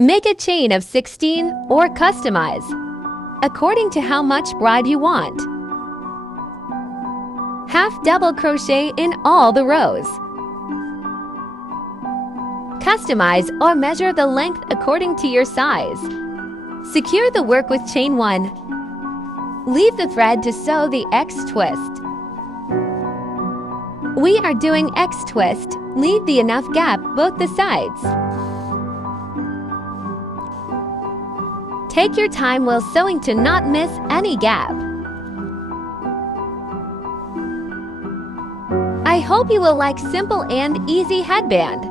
Make a chain of 16 or customize, according to how much bride you want. Half double crochet in all the rows. Customize or measure the length according to your size. Secure the work with chain 1. Leave the thread to sew the X twist. We are doing X twist. Leave the enough gap both the sides. Take your time while sewing to not miss any gap. I hope you will like simple and easy headband.